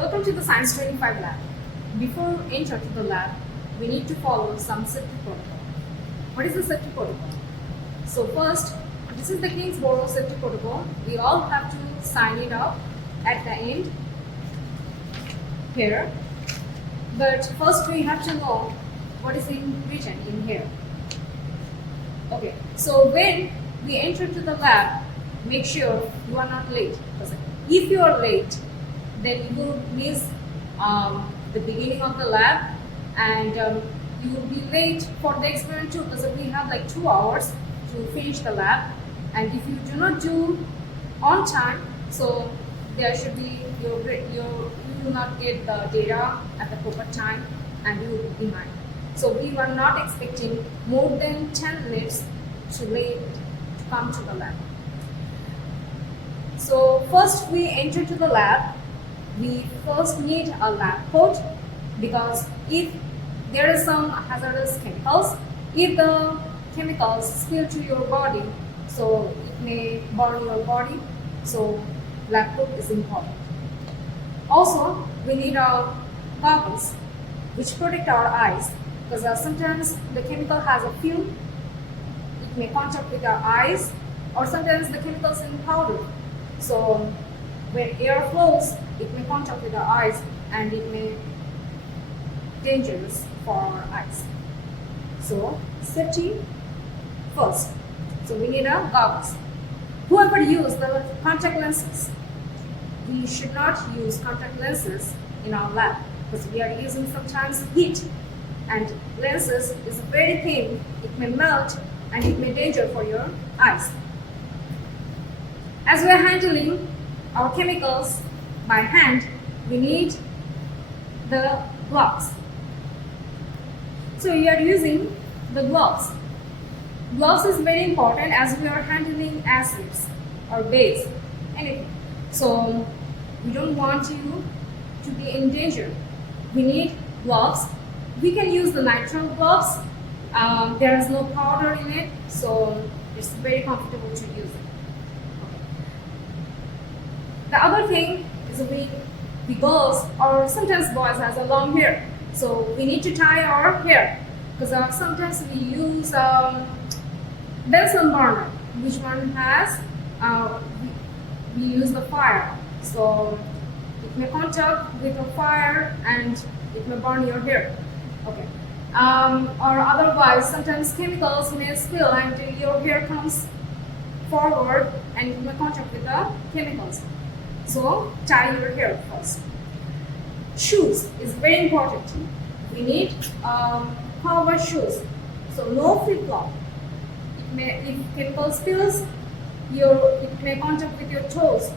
Welcome to the SCI2500 Lab. Before we enter to the lab, we need to follow some safety protocol. What is the safety protocol? So first, this is the Kingsborough safety protocol. We all have to sign it up at the end here. But first we have to know what is written in here. Okay, so when we enter to the lab, make sure you are not late. Because if you are late, then you will miss the beginning of the lab, and you will be late for the experiment too, because we have like 2 hours to finish the lab. And if you do not do on time, so there should be you will not get the data at the proper time, and you will be behind. So we were not expecting more than 10 minutes too late to come to the lab. So first we enter to the lab. We first need a lab coat, because if there is some hazardous chemicals, if the chemicals spill to your body, so it may burn your body. So lab coat is important. Also, we need our goggles which protect our eyes, because sometimes the chemical has a film. It may contact with our eyes, or sometimes the chemicals in powder. So when air flows, it may contact with our eyes, and it may be dangerous for our eyes. So safety first. So we need our goggles. Whoever use the contact lenses, we should not use contact lenses in our lab, because we are using sometimes heat, and lenses is very thin. It may melt, and it may danger for your eyes. As we are handling our chemicals by hand, we need the gloves. So we are using the gloves. Gloves is very important as we are handling acids or base, anything. So we don't want you to be in danger. We need gloves. We can use the nitrile gloves. There is no powder in it, so it's very comfortable to use it. The other thing is we girls, or sometimes boys, has a long hair, so we need to tie our hair, because sometimes we use Benson burner, which one has we use the fire, so it may contact with the fire and it may burn your hair. Okay. Or otherwise, sometimes chemicals may spill and your hair comes forward and it may contact with the chemicals. So tie your hair first. Shoes is very important. We need cover shoes. So no flip flop. If chemical spills, it may contact with your toes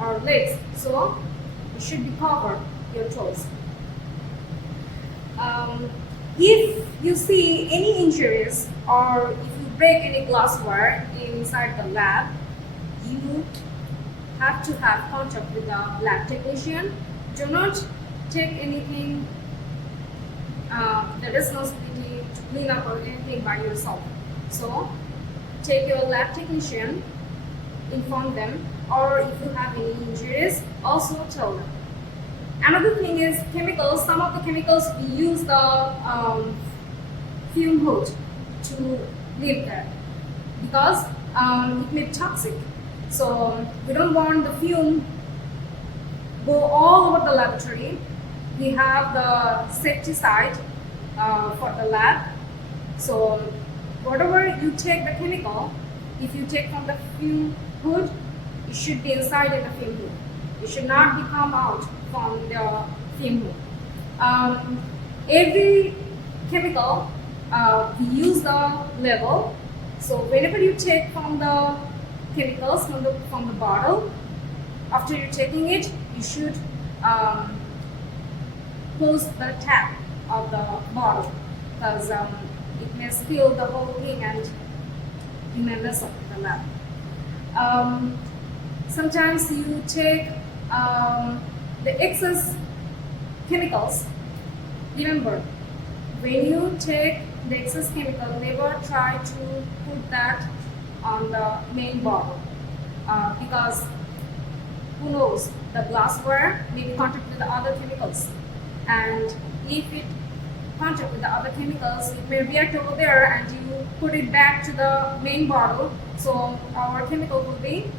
or legs. So you should be covered your toes. If you see any injuries, or if you break any glassware inside the lab, you have to have contact with the lab technician. Do not take anything, the responsibility to clean up or anything by yourself. So take your lab technician, inform them, or if you have any injuries, also tell them. Another thing is chemicals. Some of the chemicals we use the fume hood to leave there, because it may be toxic. So we don't want the fume go all over the laboratory. We have the safety side for the lab. So whatever you take the chemical, if you take from the fume hood, it should be inside in the fume hood. It should not be come out from the fume hood. Every chemical, we use the label. So whenever you take from the chemicals from the bottle, after you're taking it, you should close the tap of the bottle, because it may spill the whole thing and you may mess up the lab. Sometimes you take the excess chemicals. Remember, when you take the excess chemical, never try to put that on the main bottle, because who knows, the glassware may be contact with the other chemicals, and if it contact with the other chemicals, it may react over there, and you put it back to the main bottle. So our chemical will be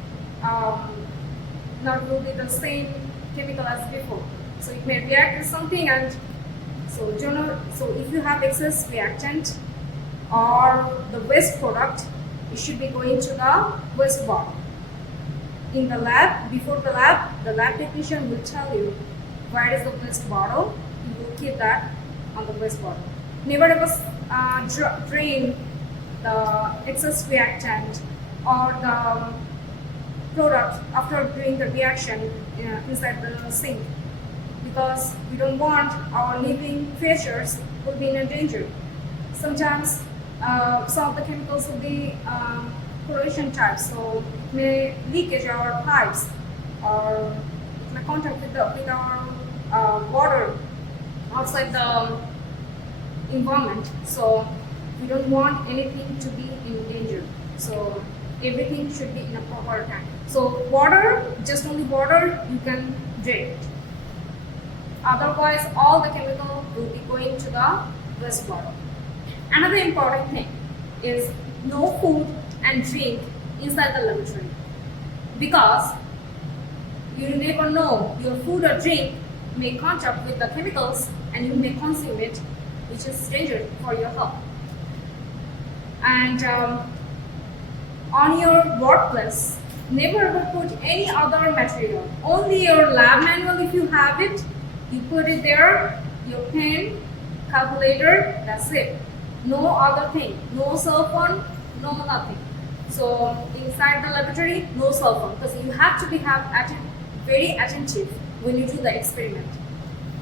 not will be the same chemical as before. So it may react with something, and so if you have excess reactant or the waste product, it should be going to the waste bottle. In the lab, before the lab technician will tell you where is the waste bottle. You will keep that on the waste bottle. Never ever drain the excess reactant or the product after doing the reaction inside the sink, because we don't want our living creatures will be in danger. Sometimes some of the chemicals will be corrosion types, so it may leakage our pipes, or it may contact with our water outside the environment. So we don't want anything to be in danger. So everything should be in a proper tank. So water, just only water, you can drain it. Otherwise, all the chemical will be going to the waste bottle. Another important thing is no food and drink inside the laboratory, because you never know, your food or drink may contact with the chemicals and you may consume it, which is dangerous for your health. And on your workplace, never ever put any other material, only your lab manual. If you have it, you put it there, your pen, calculator, that's it. No other thing, no cell phone, no nothing. So inside the laboratory, no cell phone, because you have to be very attentive when you do the experiment.